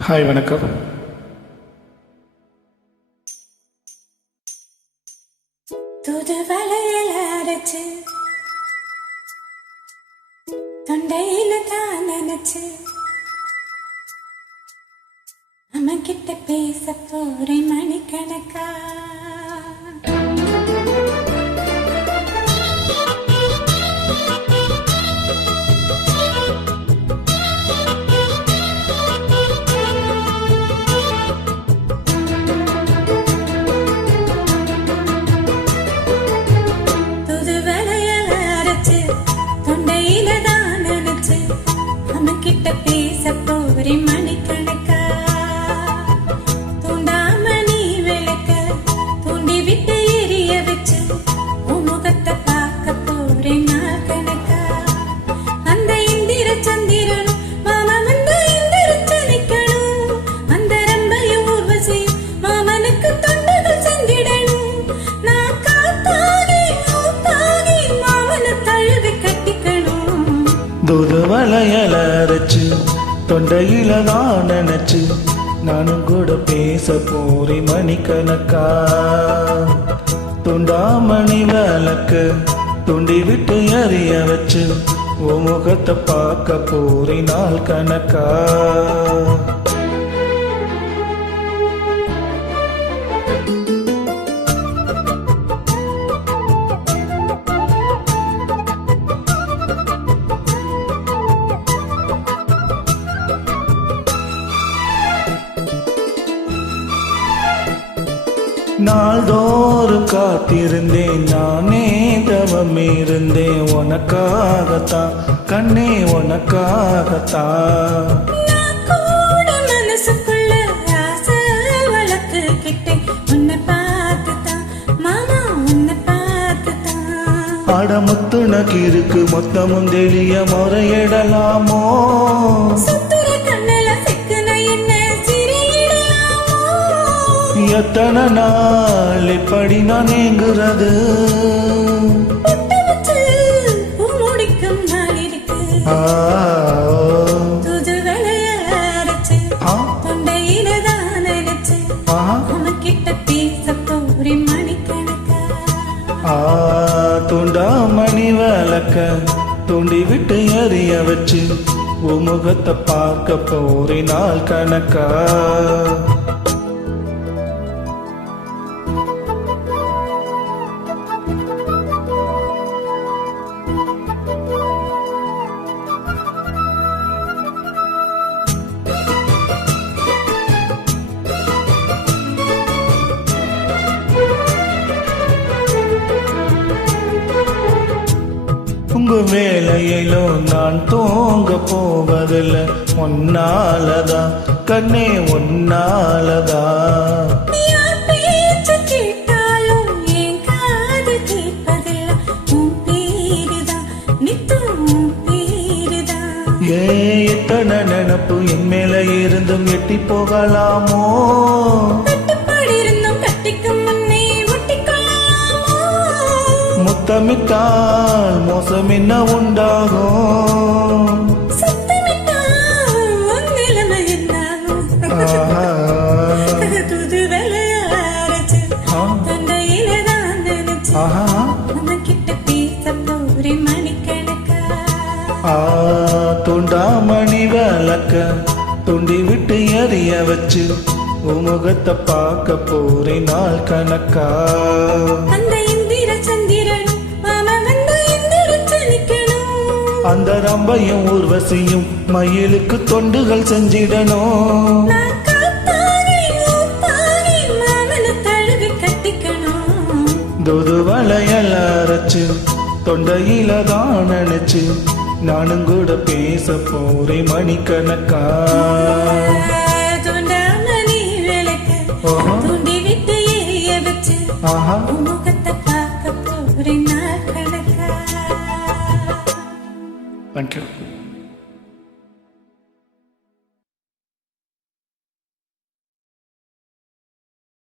Hi வணக்கம். தூது வளையல அடைச்சு தொண்டையில தான் நினைச்சு அவன் கிட்ட பேச போறேன் மணிக்கணக்கா. கிட்ட பேச போறேன் மணிக்கணக்கா தூது வளையல அரைச்சு தொண்டையில தான் நினைச்சு நானும் கூட பேச போறி மணிக்கணக்கா. துண்டாமணி விளக்கு துண்டி விட்டு எறிய வச்சு உன் முகத்தை பார்க்க போறி நாள் கணக்கா. நாள்தோறும் காத்திருந்தேன். நானே தவம் இருந்தேன் உனக்காகத்தான் கண்ணே உனக்காகத்தான். அடமுத்துனக்கு இருக்கு மொத்தமும் தெளிய முறையிடலாமோ? உன்கிட்ட பேச போறேன் மணிக்கணக்கா. ஆ, துண்டாமணி விளக்க தூண்டி விட்டு எறிய வச்சு உன் முகத்தை பார்க்க போறேன் நாள் கணக்கா? உங்க வேலையிலும் நான் தூங்க போவதில்லை. ஒன்னாலதான் கண்ணே பேருதான். ஏ எத்தனை நினப்பு என் மேல இருந்தும் எட்டி போகலாமோ? பேச போறேன் மணிக்கணக்கா. ஆ, துண்டாமணி விளக்க துண்டி விட்டு எறிய வச்சு உன் முகத்தை பார்க்க போறேன் நாள் கணக்கா. அந்த ரம்பையும் ஊர்வசியும் மயிலுக்கு தொண்டுகள் செஞ்சிடணும். துது வளையல் அரைச்சு தொண்டையில தான் நினைச்சு நானும் கூட பேச போறேன் மணிக்கணக்கா. ஆஹா. பார்க்க போறேன் நாள் கணக்கா தேங்க்யூ